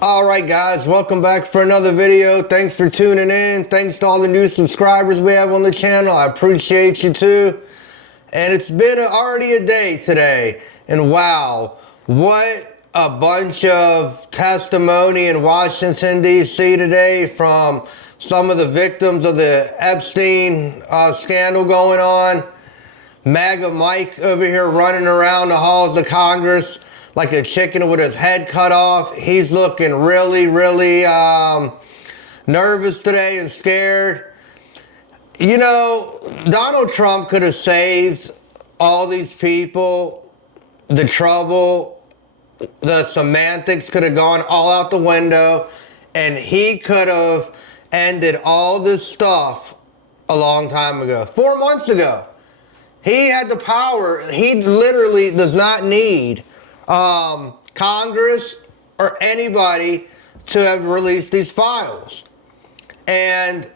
Alright guys, welcome back for another video. Thanks for tuning in. Thanks to all the new subscribers we have on the channel. I appreciate you too. And it's been already a day today. And wow, what a bunch of testimony in Washington, D.C. today from some of the victims of the Epstein scandal going on. MAGA Mike over here running around the halls of Congress like a chicken with his head cut off. He's looking really nervous today and scared. You know, Donald Trump could have saved all these people. The trouble, the semantics could have gone all out the window, and he could have ended all this stuff a long time ago, 4 months ago. He had the power. He literally does not need Congress or anybody to have released these files. And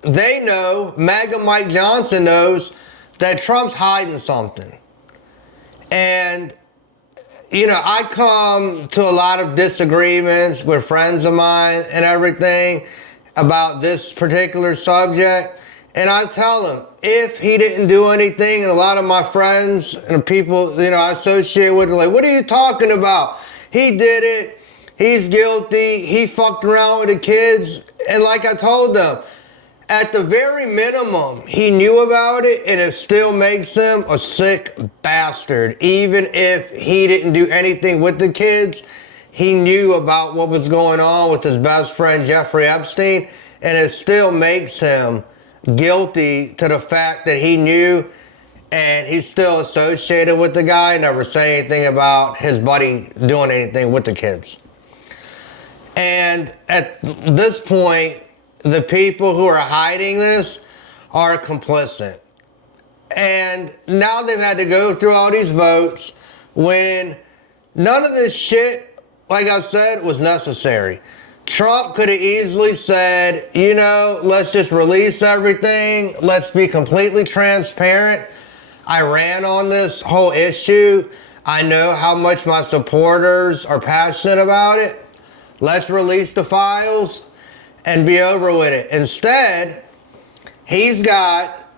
they know, MAGA Mike Johnson knows, that Trump's hiding something. And, you know, I come to a lot of disagreements with friends of mine and everything about this particular subject. And I tell them, if he didn't do anything, and a lot of my friends and people, you know, I associate with, are like, what are you talking about? He did it. He's guilty. He fucked around with the kids. And like I told them, at the very minimum, he knew about it, and it still makes him a sick bastard. Even if he didn't do anything with the kids, he knew about what was going on with his best friend, Jeffrey Epstein, and it still makes him guilty to the fact that he knew, and he's still associated with the guy, never say anything about his buddy doing anything with the kids. And at this point, the people who are hiding this are complicit. And now they've had to go through all these votes when none of this shit, like I said, was necessary. Trump could have easily said, you know, let's just release everything. Let's be completely transparent. I ran on this whole issue. I know how much my supporters are passionate about it. Let's release the files and be over with it. Instead, he's got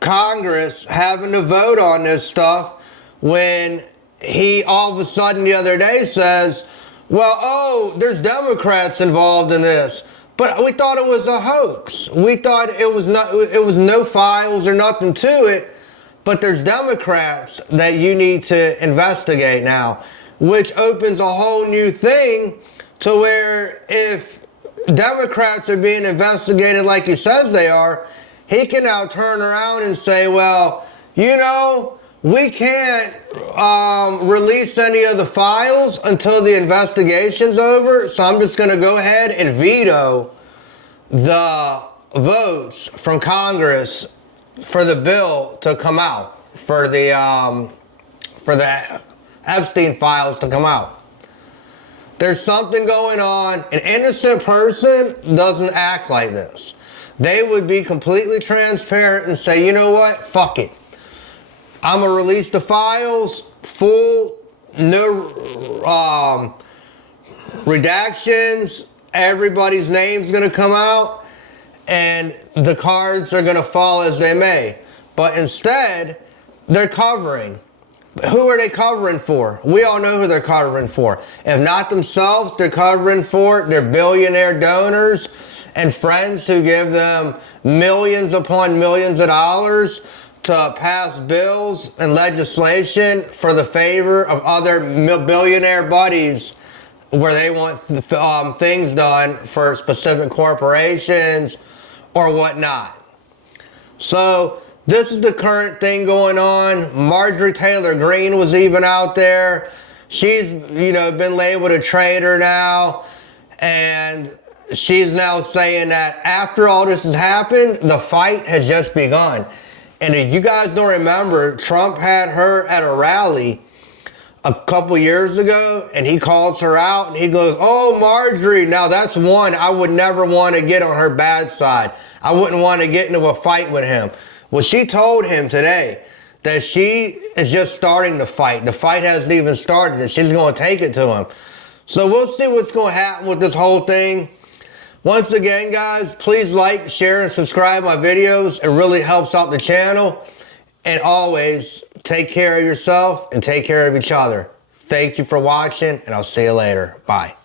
Congress having to vote on this stuff when he all of a sudden the other day says, well, oh, there's Democrats involved in this, but we thought it was a hoax. We thought it was no files or nothing to it, but there's Democrats that you need to investigate now, which opens a whole new thing to where if Democrats are being investigated like he says they are, he can now turn around and say, well, you know, we can't release any of the files until the investigation's over, so I'm just going to go ahead and veto the votes from Congress for the bill to come out, for the Epstein files to come out. There's something going on. An innocent person doesn't act like this. They would be completely transparent and say, you know what, fuck it. I'm going to release the files, full, no redactions, everybody's name's going to come out, and the cards are going to fall as they may. But instead, they're covering. Who are they covering for? We all know who they're covering for. If not themselves, they're covering for their billionaire donors and friends who give them millions upon millions of dollars to pass bills and legislation for the favor of other billionaire buddies where they want things done for specific corporations or whatnot. So this is the current thing going on. Marjorie Taylor Greene was even out there. She's, you know, been labeled a traitor now, and she's now saying that after all this has happened, the fight has just begun. And if you guys don't remember, Trump had her at a rally a couple years ago, and he calls her out, and he goes, oh, Marjorie, now that's one I would never want to get on her bad side. I wouldn't want to get into a fight with him. Well, she told him today that she is just starting the fight. The fight hasn't even started, and she's going to take it to him. So we'll see what's going to happen with this whole thing. Once again, guys, please like, share, and subscribe my videos. It really helps out the channel. And always, take care of yourself and take care of each other. Thank you for watching, and I'll see you later. Bye.